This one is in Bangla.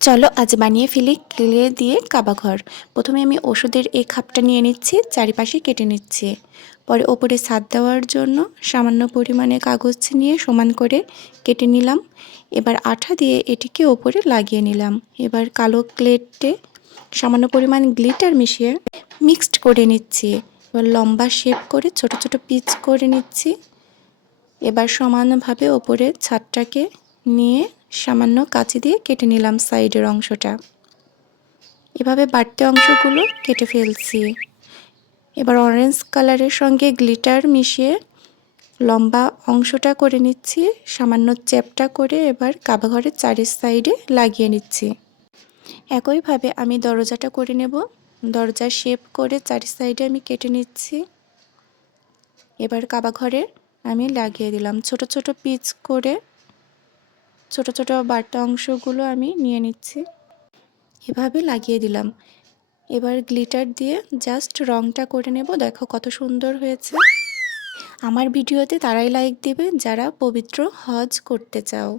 চলো আজ বানিয়ে ফেলি ক্লে দিয়ে কাবা ঘর। প্রথমে আমি ওষুধের এই খাপটা নিয়ে নিচ্ছি, চারিপাশে কেটে নিচ্ছি। পরে ওপরে ছাদ দেওয়ার জন্য সামান্য পরিমাণে কাগজ নিয়ে সমান করে কেটে নিলাম। এবার আঠা দিয়ে এটিকে ওপরে লাগিয়ে নিলাম। এবার কালো ক্লেটে সামান্য পরিমাণ গ্লিটার মিশিয়ে মিক্সড করে নিচ্ছি। এবার লম্বা শেপ করে ছোট ছোট পিচ করে নিচ্ছি। এবার সমানভাবে ওপরে ছাদটাকে নিয়ে সামান্য কাঁচি দিয়ে কেটে নিলাম সাইডের অংশটা। এভাবে বাড়তি অংশগুলো কেটে ফেলছি। এবার অরেঞ্জ কালারের সঙ্গে গ্লিটার মিশিয়ে লম্বা অংশটা করে নিচ্ছি, সামান্য চ্যাপ্টা করে এবার কাবা ঘরের চারি সাইডে লাগিয়ে নিচ্ছি। একইভাবে আমি দরজাটা করে নেব। দরজার শেপ করে চারি সাইডে আমি কেটে নিচ্ছি। এবার কাবা ঘরে আমি লাগিয়ে দিলাম ছোট ছোট পিচ করে। ছোট ছোট বাড়তি অংশগুলো আমি নিয়ে নিচ্ছি, এভাবে লাগিয়ে দিলাম। এবার গ্লিটার দিয়ে জাস্ট রংটা করে নেব। দেখো কত সুন্দর হয়েছে। আমার ভিডিওতে তারাই লাইক দিবে যারা পবিত্র হজ করতে চাও।